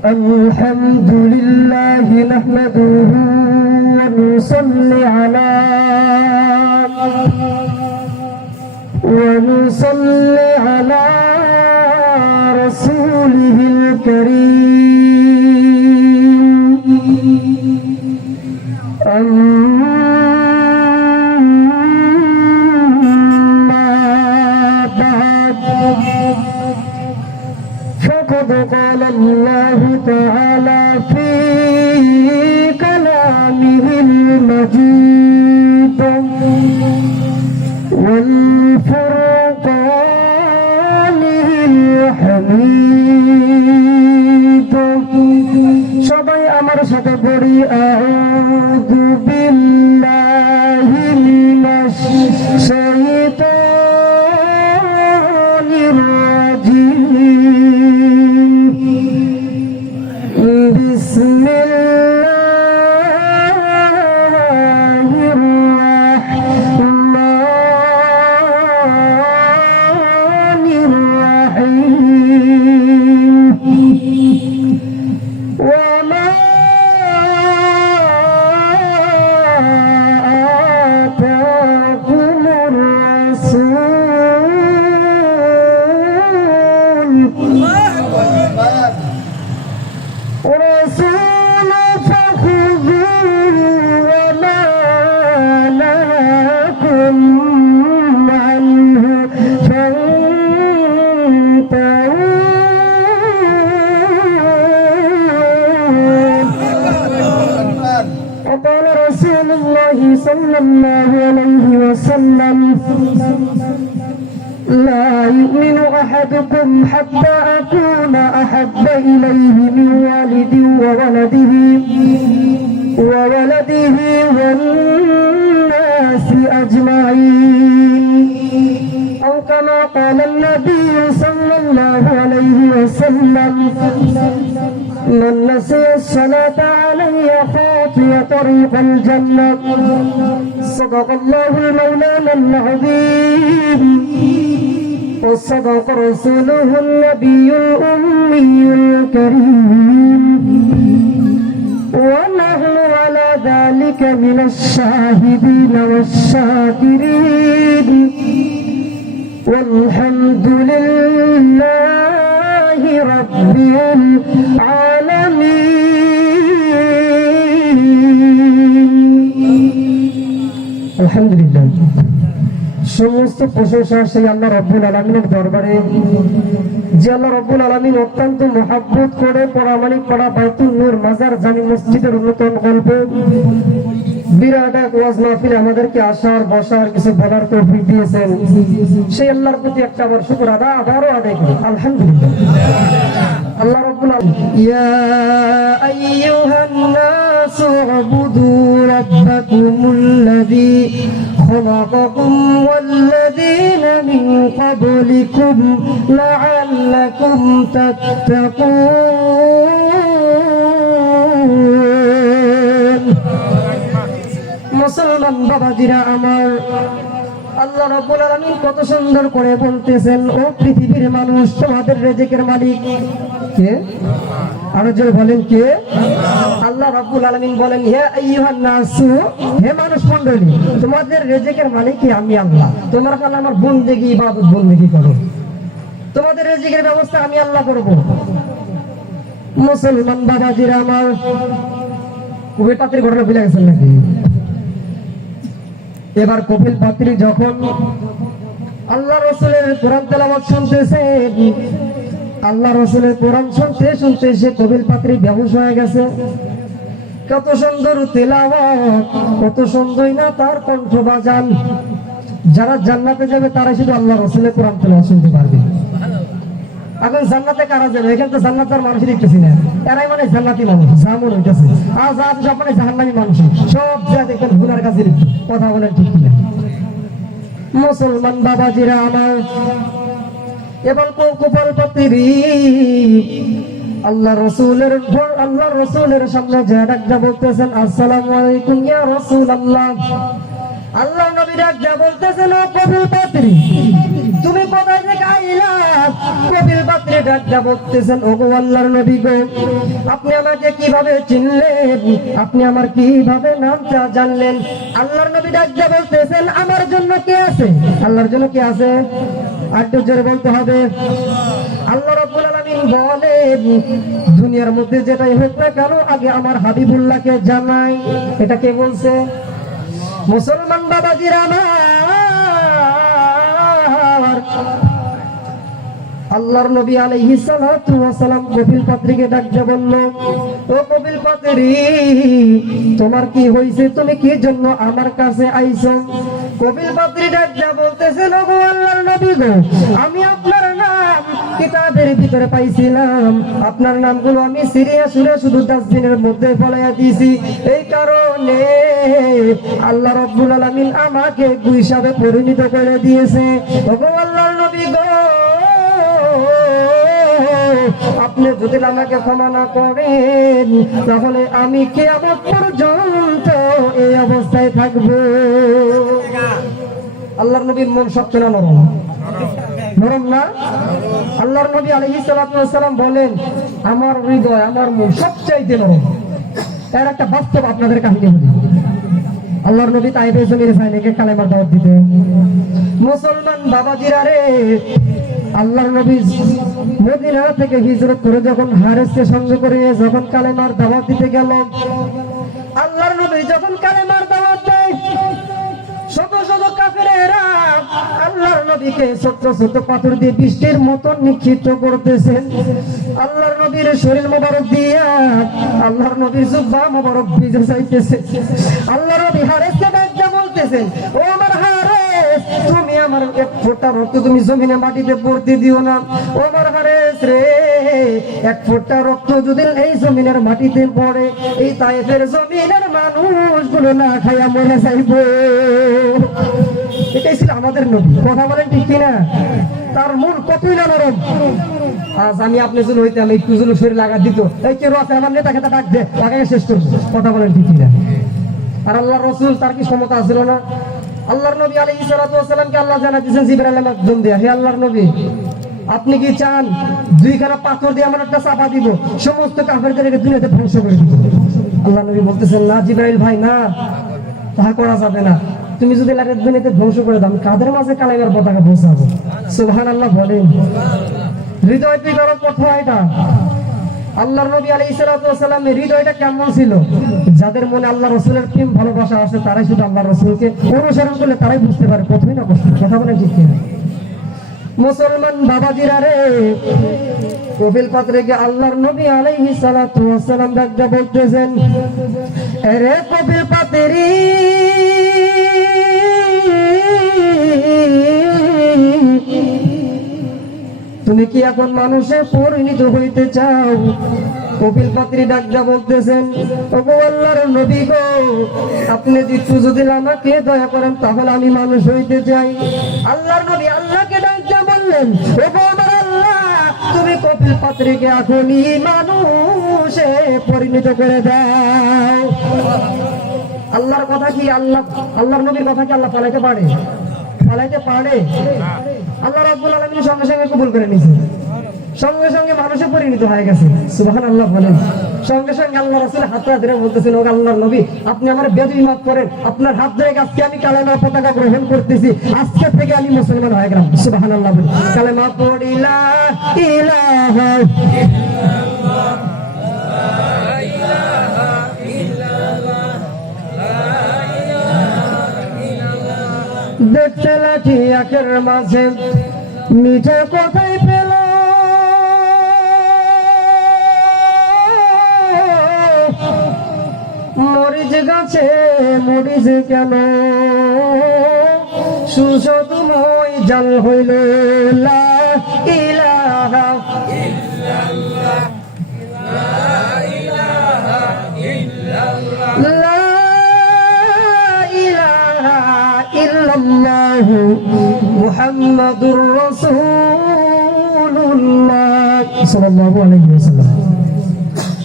الحمد لله نحمده ونصلي على رسوله الكريم أما بعد فقد قال الله تعالى في كلامه المجيد والفرقانه الحميد সবাই আমার সাথে পড়ি আউযু বিল্লাহি মিনাশ শাইতানির রাজিম বিসমিল্লাহির রাহমানির রাহিম وما آتاكم الرسول فخذوه وما نهاكم عنه وقال رسول الله صلى الله عليه وسلم لا يؤمن أحدكم حتى أكون أحب إليه من والده وولده والناس أجمعين أو كما قال النبي صلى الله عليه وسلم من نسي الصلاة علي خاطئ طريق الجنة صدق الله المولانا العظيم وصدق رسوله النبي الأمي الكريم ونحن على ذلك من الشاهدين والشاكرين والحمد لله رب العالمين الحمد لله সমস্ত প্রশংসা সেই আল্লাহ রাব্বুল আলামিনের দরবারে যে আল্লাহ রাব্বুল আলামিন অত্যন্ত মহব্বত করে পরামানিক পাড়া বাইতুল নূর মাজার জামি মসজিদের উন্নতন গল্পে বিরাট এক ওয়াজ মাহফিলে আমাদেরকে আসার বসার কিছু বলার তৌফিক দিয়েছেন সেই আল্লাহর প্রতি একটা আবার শুকর আবারও আদায় করি আলহামদুলিল্লাহ আল্লাহ রাব্বুল আলামিন ইয়া আইয়ুহান নাসু উবুদু রাব্বাকুমুল্লাযী خلقكم والذين من قبلكم لعلكم تتقون মুসলমান বাবাজিরা আমার আল্লাহ রাব্বুল আলামিন কত সুন্দর করে বলতেছেন ও পৃথিবীর মানুষ তোমাদের রিজিকের মালিক কে আরো জোরে বলেন কে আল্লাহ রাব্বুল আলামিন বলেন হে আইয়ুহান নাসু হে মানুষ মণ্ডলী তোমাদের রিজিকের মালিক আমি আল্লাহ তোমরা কাল আমার বন্দেগী ইবাদত বন্দেগী করো তোমাদের রিজিকের ব্যবস্থা আমি আল্লাহ করব মুসলমান বাবাজিরা আমার কবির পাত্রীর ঘটনা ভুলে গেছেন নাকি এবার কপিল পাত্রী যখন আল্লাহ রাসূলের কোরআন তেলাওয়াত শুনতেছেন আল্লাহ রাসূলের কোরআন শুনতে শুনতে সে কপিল পাত্রী বেহুশ হয়ে গেছে কত সুন্দর তেলাওয়াত কত সুন্দর না তার কণ্ঠ বাজান যারা জান্নাতে যাবে তারা শুধু আল্লাহ রাসূলের কোরআন তেলাওয়াত শুনতে পারবে এখন জান্নাতে কারা যাবে এখানে তো জান্নাতের মানুষ দেখতেছি না এরাই মানে জান্নাতি মানুষ জামুন হইতেছে আর যা সব মানে জাহান্নামী মানুষ সব যা দেখবেন গুনার কাছে কথা বলেন ঠিক না মুসলমান বাবাজিরা আমার এবং কপিল পাত্রী আল্লাহ রাসূলের সামনে যে ডাকটা বলতেছেন আসসালামু আলাইকুম ইয়া রাসূলুল্লাহ আল্লাহ নবী ডাকটা বলতেছেন ও কপিল পাত্রী তুমি কোথায় থেকে আইলা? কবিল পাত্রী ডাকটা বলতেছেন, ওগো আল্লাহর নবী গো, আপনি আমাকে কিভাবে চিনলেন? আপনি আমার কিভাবে নামটা জানলেন? আল্লাহর নবী ডাকটা বলতেছেন, আমার জন্য কে আছে? আল্লাহর জন্য কে আছে? আরেকটু জোরে বলতে হবে। আল্লাহ রাব্বুল আলামিন বলেন, দুনিয়ার মধ্যে যেটাই হোক না কেন, আগে আমার হাবিবুল্লাহকে জানাই। এটা কে বলছে? মুসলমান বাবাজিরা আমার, আল্লাহর নবী আলাইহিস সালাতু ওয়াস সালাম কপিল পাত্রীকে ডাকতে বলল, ও কপিল পাত্রী, তোমার কি হইছে? তুমি কি জন্য আমার কাছে আইছো? কপিল পাত্রী ডাকতে বলতেছেন, ও আল্লাহর নবী গো, আমি আপনার নাম কিতাবের ভিতরে পাইছিলাম, আপনার নামগুলো আমি সিরিয়া সুরে শুধু ডাস্টবিনের মধ্যে ফলাইয়া দিয়েছি, এই কারণে আল্লাহ রাব্বুল আলামিন আমাকে হিসাবে পরিণত করে দিয়েছে। ও আল্লাহর নবী গো, আপনি যদি আমাকে ক্ষমা না করেন, তাহলে আমি কিয়ামত পর্যন্ত এই অবস্থায় থাকবো। আল্লাহর নবীর মন শক্ত না নরম? নরম না? আল্লাহর নবী আলাইহিস সালাতু ওয়াস সালাম বলেন, আমার হৃদয়, আমার মন সবচাইতে নরম। এর একটা বাস্তব আপনাদের কাহিনী বলি। আল্লাহর নবী তাইফে জমির সাইনিকে কালেমার দাওয়াত দিতে, মুসলমান বাবাজিরা রে, আল্লাহর নবী মদিনা থেকে হিজরত করে যখন হারেসকে সঙ্গে করে যখন কালেমার দাওয়াত দিতে গেল, আল্লাহর নবী যখন কালেমার দাওয়াত দেয়, শত শত কাফেরেরা আল্লাহর নবীকে ছোট ছোট পাথর দিয়ে বৃষ্টির মতো নিক্ষিপ্ত করতেছেন। আল্লাহর নবীর শরীর মোবারক দিয়া আল্লাহর নবীর জুব্বা মোবারক ভিজে যাইতেছে। আল্লাহর নবী হারেসকে ডাকতে বলতেছেন, ও আমার হারেস, তুমি আমার এক ফোঁটা রক্ত তুমি জমিনে মাটিতে পড়তে দিও না। ও আমার হারেস রে, এক ফোঁটা রক্ত যদি এই জমিনের মাটিতে পড়ে, এই তায়েফের জমিনের মানুষগুলো না খাইয়া মরে যাইব। এটাই ছিল আমাদের নবী। কথা বলেন ঠিক কিনা? তার মন কতই না নরম। আজ আমি আপনি যদি হইতে আমি একটু যদি শরীর লাগা দিত, এই কেউ আছে আমার নেতা খেতা ডাক দে, তাকে শেষ করবো। কথা বলেন ঠিক কিনা? আর আল্লাহ রসুল তার কি ক্ষমতা ছিল না? আল্লাহর নবী আলাইহিস সালাতু ওয়াস সালামকে আল্লাহ জানাই দিয়েছেন জিবরাইলের মাধ্যম দিয়ে, হে আল্লাহর নবী, আপনি কি চান দুইখানা পাথর দিয়ে আমার একটা চাপা দিব, সমস্ত কাফেরদেরকে দুনিয়াতে ধ্বংস করে দিব? আল্লাহ নবী বলতেছেন, না জিবরাইল ভাই, না, তাহা করা যাবে না। তুমি যদি লাগে দুনিয়াতে ধ্বংস করে দাও, আমি কাদের মাঝে কালেমার পতাকা পৌঁছাবো? সুবহানাল্লাহ বলেন। হৃদয় বিগড় কথা এটা। আল্লাহর নবী আলাইহিস সালাতু ওয়াস সালামের হৃদয়টা কেমন ছিল? যাদের মনে আল্লাহ রাসূলের প্রেম ভালোবাসা আছে, তারাই শুধু আল্লাহ রাসূলকে অনুসরণ করলে তারাই বুঝতে পারে কতই না কষ্ট। কথা বলেন ঠিক কিনা? মুসলমান বাবাজিরা রে, কপিল পাত্রীকে আল্লাহর নবী আলাইহিস সালাতু ওয়াস সালাম ডাকতে বলতেছেন, আরে কপিল পাত্রী, তুমি কি এখন মানুষে পরিণত হইতে চাও? কপিল পাত্রী ডাকটা বলতেছেন, ওগো আল্লাহর নবী গো, আপনি যদি আমাকে দয়া করেন তাহলে আমি মানুষ হইতে চাই। আল্লাহর নবী আল্লাহকে ডাকটা বললেন, ওগো আমার আল্লাহ, তুমি কপিল পাত্রীকে এখনই মানুষে পরিণত করে দাও। আল্লাহর কথা কি আল্লাহর নবীর কথা কি আল্লাহ পালাইতে পারে? পালাইতে পারে? আল্লাহ রাব্বুল আলামিন সঙ্গে সঙ্গে কবুল করে নিয়েছে, সঙ্গে সঙ্গে মানুষে পরিণত হয়ে গেছে। সুবহানাল্লাহ বলেন। সঙ্গে সঙ্গে আল্লাহ রাসূল হাত ধরে বলতেছেন, ও আল্লাহর নবী, আপনি আমার বেদবি মাফ করেন, আপনার হাত ধরে আজকে আমি কালেমার পতাকা গ্রহণ করতেছি, আজকে থেকে আমি মুসলমান হয়ে গেলাম। সুবহানাল্লাহ বলেন। কালেমা পড়ি লা ইলাহা ইল্লাল্লাহ, লা ইলাহা ইল্লাল্লাহ, লা ইলাহা ইল্লাল্লাহ। দেখতে লাঠি আখের মাঝে মিঠা কথাই পেল, মরিচ গাছে মরিচ কেন, সুসদময় জাল হইল, লা ইলাহা ইল্লাল্লাহ, লা ইলাহা ইল্লাল্লাহ, লা ইলাহা ইল্লাল্লাহ মুহাম্মাদুর রাসূলুল্লাহ সাল্লাল্লাহু আলাইহি ওয়াসাল্লাম।